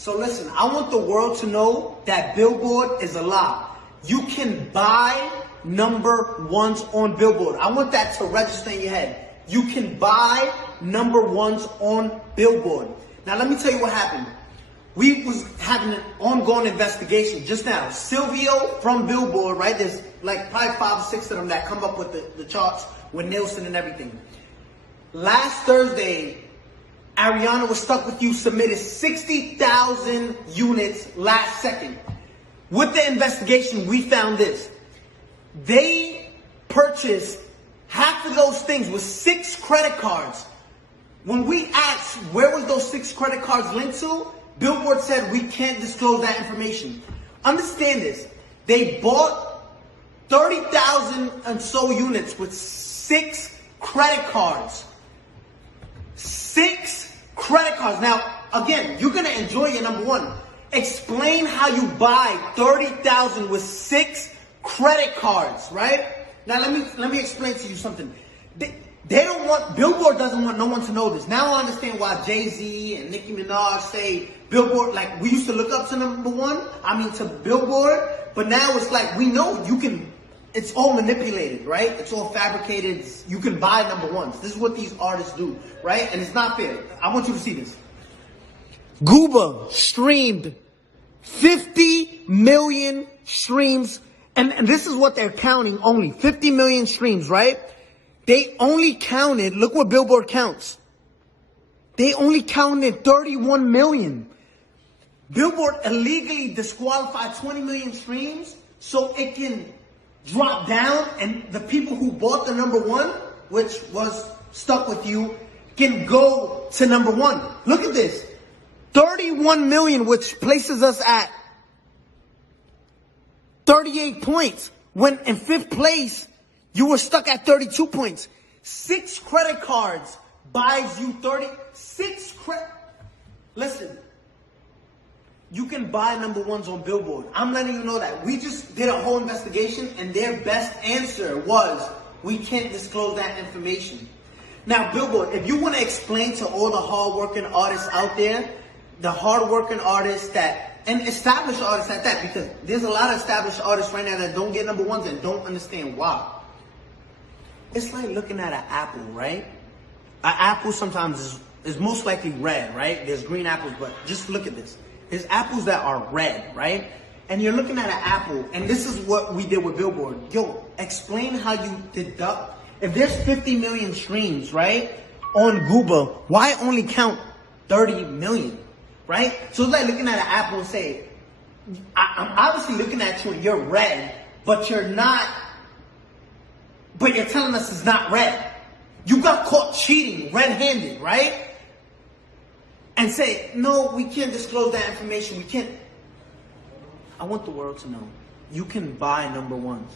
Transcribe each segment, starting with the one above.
So listen, I want the world to know that Billboard is a lie. You can buy number ones on Billboard. I want that to register in your head. You can buy number ones on Billboard. Now let me tell you what happened. We was having an ongoing investigation just now. Silvio from Billboard, right? There's like probably 5 or 6 of them that come up with the charts with Nielsen and everything. Last Thursday, Ariana was Stuck With You submitted 60,000 units last second. With the investigation, we found this. They purchased half of those things with 6 credit cards. When we asked where was those 6 credit cards linked to, Billboard said we can't disclose that information. Understand this. They bought 30,000 and so units with 6 credit cards. 6 credit cards. Now, again, you're going to enjoy your number one. Explain how you buy 30,000 with 6 credit cards, right? Now, let me explain to you something. They don't want, Billboard doesn't want no one to know this. Now I understand why Jay-Z and Nicki Minaj say Billboard, like we used to look up to to Billboard, but now it's like we know you can, it's all manipulated, right? It's all fabricated. You can buy number ones. This is what these artists do, right? And it's not fair. I want you to see this. Gooba streamed 50 million streams, and this is what they're counting only, 50 million streams, right? They only counted, look what Billboard counts. They only counted 31 million. Billboard illegally disqualified 20 million streams so it can drop down and the people who bought the number one, which was Stuck With You, can go to number one. Look at this. 31 million, which places us at 38 points. When in 5th place, you were stuck at 32 points. 6 credit cards buys you 36 credit. Listen, you can buy number ones on Billboard. I'm letting you know that. We just did a whole investigation and their best answer was, we can't disclose that information. Now, Billboard, if you want to explain to all the hard-working artists out there, the hard-working artists and established artists at that, because there's a lot of established artists right now that don't get number ones and don't understand why. It's like looking at an apple, right? An apple sometimes is most likely red, right? There's green apples, but just look at this. There's apples that are red, right? And you're looking at an apple, and this is what we did with Billboard. Yo, explain how you deduct. If there's 50 million streams, right, on Google, why only count 30 million, right? So it's like looking at an apple and say, I'm obviously looking at you and you're red, but you're not. But you're telling us it's not red. You got caught cheating red-handed, right? And say, no, we can't disclose that information. We can't. I want the world to know. You can buy number ones.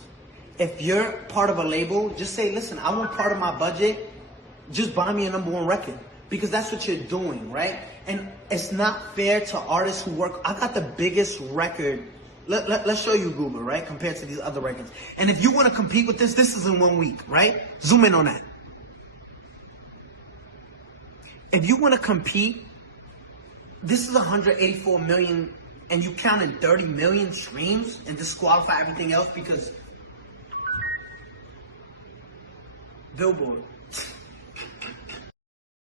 If you're part of a label, just say, listen, I want part of my budget. Just buy me a number one record. Because that's what you're doing, right? And it's not fair to artists who work. I got the biggest record. Let's show you Google, right? Compared to these other records. And if you want to compete with this is in 1 week, right? Zoom in on that. If you want to compete, this is 184 million and you counted 30 million streams and disqualify everything else because Billboard.